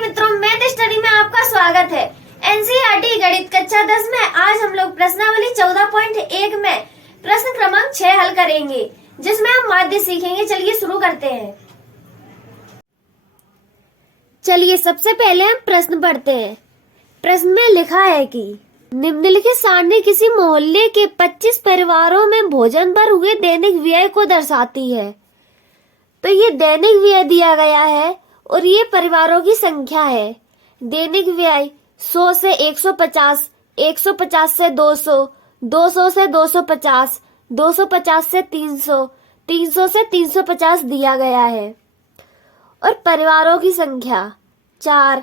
मित्रों, math study में आपका स्वागत है। एनसीईआरटी गणित कक्षा 10 में आज हम लोग प्रश्नावली 14.1 में प्रश्न क्रमांक 6 हल करेंगे, जिसमें हम माध्य सीखेंगे। चलिए शुरू करते हैं। चलिए सबसे पहले हम प्रश्न पढ़ते हैं। प्रश्न में लिखा है कि निम्नलिखित सारणी किसी मोहल्ले के 25 परिवारों में भोजन पर हुए दैनिक व्यय को दर्शाती है। तो ये दैनिक व्यय दिया गया है और ये परिवारों की संख्या है। दैनिक व्यय 100 से 150, 150 से 200, 200 से 250, 250 से 300, 300 से 350 दिया गया है। और परिवारों की संख्या 4,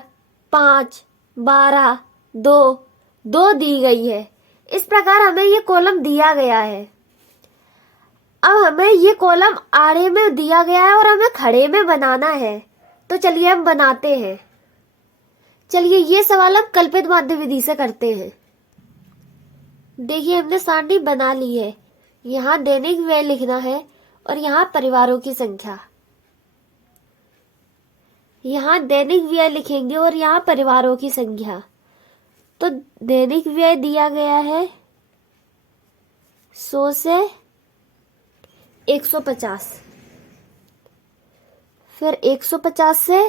5, 12, 2 दी गई है। इस प्रकार हमें ये कॉलम दिया गया है। अब हमें ये कॉलम आड़े में दिया गया है और हमें खड़े में बनाना है। तो चलिए हम बनाते हैं। चलिए ये सवाल हम कल्पित माध्य विधि से करते हैं। देखिए हमने सारणी बना ली है। यहाँ दैनिक व्यय लिखना है और यहाँ परिवारों की संख्या। यहाँ दैनिक व्यय लिखेंगे और यहाँ परिवारों की संख्या। तो दैनिक व्यय दिया गया है 100 से 150, फिर 150 से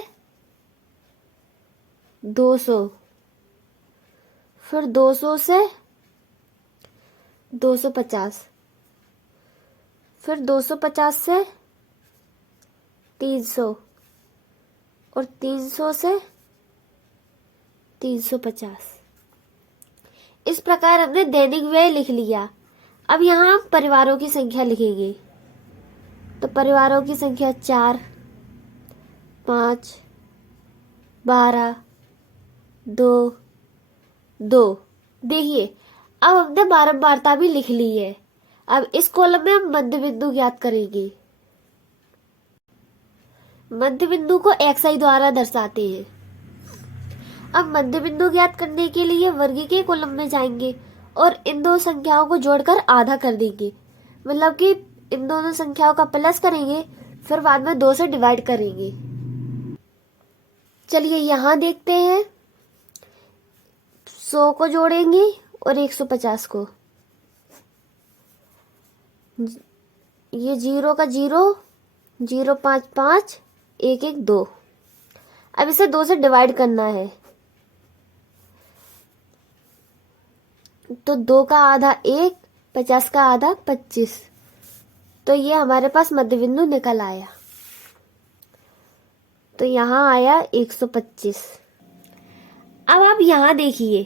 200, फिर 200 से 250, फिर 250 से 300 और 300 से 350। इस प्रकार हमने दैनिक व्यय लिख लिया। अब यहाँ हम परिवारों की संख्या लिखेंगे। तो परिवारों की संख्या 4, 5, 12, 2। देखिए अब हमने बारंबारता भी लिख ली है। अब इस कॉलम में हम मध्य बिंदु ज्ञात करेंगे। मध्य बिंदु को xi द्वारा दर्शाते हैं। अब मध्य बिंदु ज्ञात करने के लिए वर्ग के कॉलम में जाएंगे और इन दो संख्याओं को जोड़कर आधा कर देंगे। मतलब कि इन दोनों संख्याओं का प्लस करेंगे, फिर बाद में 2 से डिवाइड करेंगे। चलिए यहाँ देखते हैं। 100 को जोड़ेंगे और 150 को। ये 0 का 0, 0, 5, 5, 1, 1, 2। अब इसे 2 से डिवाइड करना है। तो 2 का आधा 1, 50 का आधा 25। तो ये हमारे पास मध्य बिंदु निकल आया। तो यहाँ आया 125। अब आप यहाँ देखिए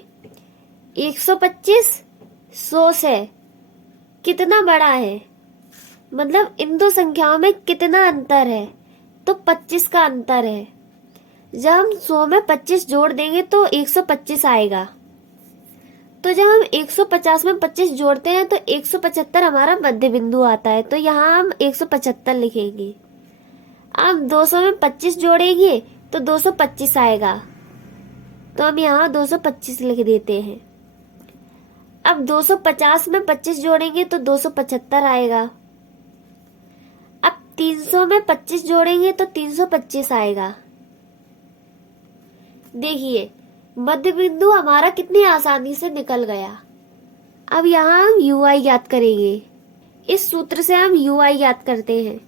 125 100 से कितना बड़ा है, मतलब इन दो संख्याओं में कितना अंतर है। तो 25 का अंतर है। जब हम 100 में 25 जोड़ देंगे तो 125 आएगा। तो जब हम 150 में 25 जोड़ते हैं तो 175 हमारा मध्य बिंदु आता है। तो यहाँ हम 175 लिखेंगे। अब 200 में 25 जोड़ेंगे तो 225 आएगा। तो हम यहाँ 225 लिख देते हैं। अब 250 में 25 जोड़ेंगे तो 275 आएगा। अब 300 में 25 जोड़ेंगे तो 325 आएगा। देखिए मध्य बिंदु हमारा कितनी आसानी से निकल गया। अब यहाँ हम ui ज्ञात करेंगे। इस सूत्र से हम ui ज्ञात करते हैं,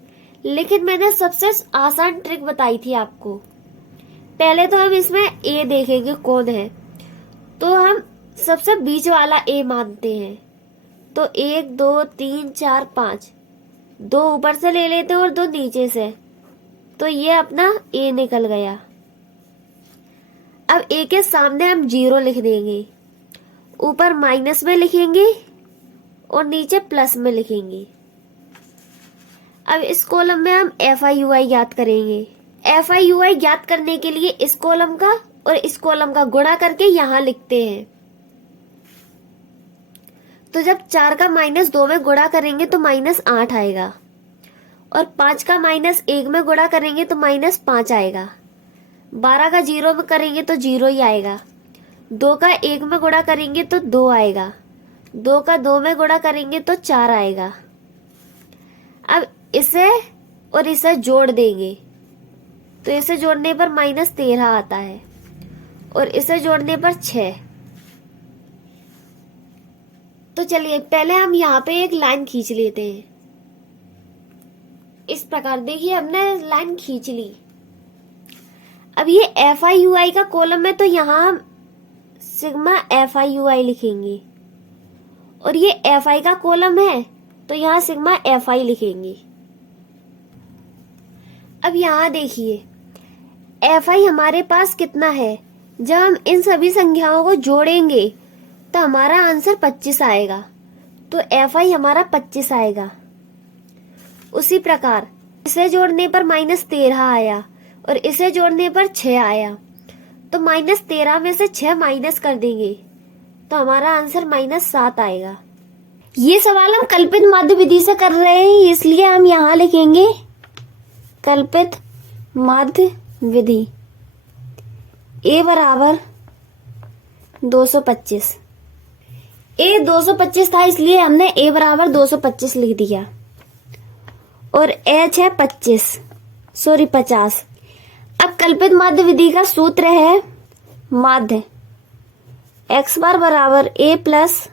लेकिन मैंने सबसे आसान ट्रिक बताई थी आपको। पहले तो हम इसमें a देखेंगे कौन है। तो हम सबसे बीच वाला a मानते हैं। तो 1, 2, 3, 4, 5, 2 ऊपर से ले लेते हैं और 2 नीचे से। तो ये अपना a निकल गया। अब a के सामने हम 0 लिख देंगे। ऊपर माइनस में लिखेंगे और नीचे प्लस में लिखेंगे। अब इस कॉलम में हम FI/UI ज्ञात करेंगे। FI/UI ज्ञात करने के लिए इस कॉलम का और इस कॉलम का गुणा करके यहाँ लिखते हैं। तो जब 4 का -2 में गुणा करेंगे तो -8 आएगा और 5 का -1 में गुणा करेंगे तो -5 आएगा। 12 का 0 में करेंगे तो 0 ही आएगा। 2 का 1 में गुणा करेंगे तो 2 आएगा। 2 का 2 में गुणा करेंगे तो 4 आएगा। अब इसे और इसे जोड़ देंगे तो इसे जोड़ने पर -13 आता है। और इसे जोड़ने पर 6। तो चलिए पहले हम यहाँ पे एक लाइन खींच लेते हैं। इस प्रकार देखिए हमने लाइन खींच ली। अब ये FIUI का कॉलम है तो यहाँ हम सिग्मा FIUI लिखेंगे, और ये FI का कॉलम है तो यहाँ सिग्मा FI लिखेंगे। अब यहाँ देखिए FI हमारे पास कितना है, जब हम इन सभी संख्याओं को जोड़ेंगे तो हमारा आंसर 25 आएगा, तो FI हमारा 25 आएगा। उसी प्रकार इसे जोड़ने पर -13 आया और इसे जोड़ने पर 6 आया, तो -13 में से 6 माइनस कर देंगे तो हमारा आंसर -7 आएगा। ये सवाल हम कल्पित माध्य विधि से कर रहे हैं, इसलिए हम यहाँ लिखेंगे कल्पित माध्य विधि। A बराबर 225। A 225 था इसलिए हमने A बराबर 225 लिख दिया, और H है 50। अब कल्पित माध्य विधि का सूत्र है माध्य x बार बराबर A plus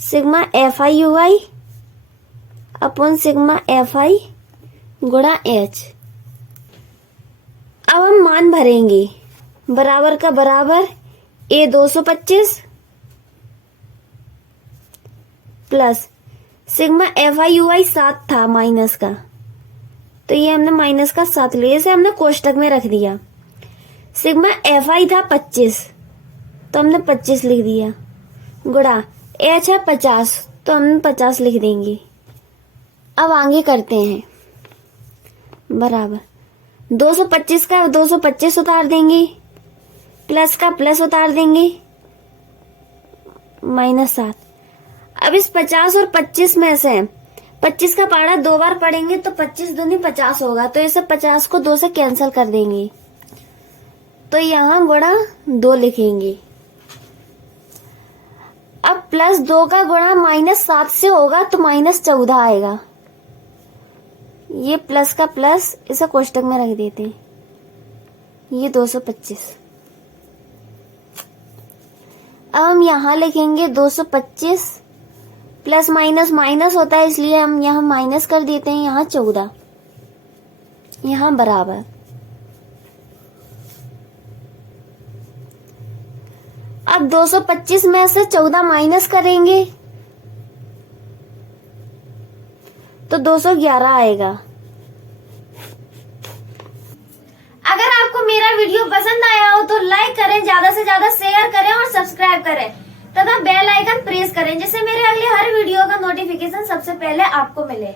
sigma FIUI upon sigma FI गुणा H। अब हम मान भरेंगे, बराबर का बराबर A 225 प्लस सिग्मा FIUI 7 था माइनस का, तो ये हमने माइनस का 7 लिया, इसे हमने कोष्टक में रख दिया। सिग्मा FI था 25 तो हमने 25 लिख दिया, गुणा H है 50 तो हम 50 लिख देंगे। अब आगे करते हैं, बराबर 225 का 225 उतार देंगे, प्लस का प्लस उतार देंगे, -7। अब इस 50 और 25 में से 25 का पारा 2 बार पढ़ेंगे तो 25 दूनी 50 होगा, तो इसे 50 को 2 से कैंसिल कर देंगे, तो यहाँ गुणा 2 लिखेंगे। अब +2 का गुणा -7 से होगा तो -14 आएगा। ये प्लस का प्लस इसे कोष्टक में रख देते हैं, ये 225। अब हम यहाँ लिखेंगे 225 प्लस माइनस माइनस होता है इसलिए हम यहाँ माइनस कर देते हैं, यहाँ 14, यहाँ बराबर। अब 225 में से 14 माइनस करेंगे तो 211 आएगा। अगर आपको मेरा वीडियो पसंद आया हो तो लाइक करें, ज्यादा से ज्यादा शेयर करें और सब्सक्राइब करें तथा बेल आइकन प्रेस करें, जिससे मेरे अगले हर वीडियो का नोटिफिकेशन सबसे पहले आपको मिले।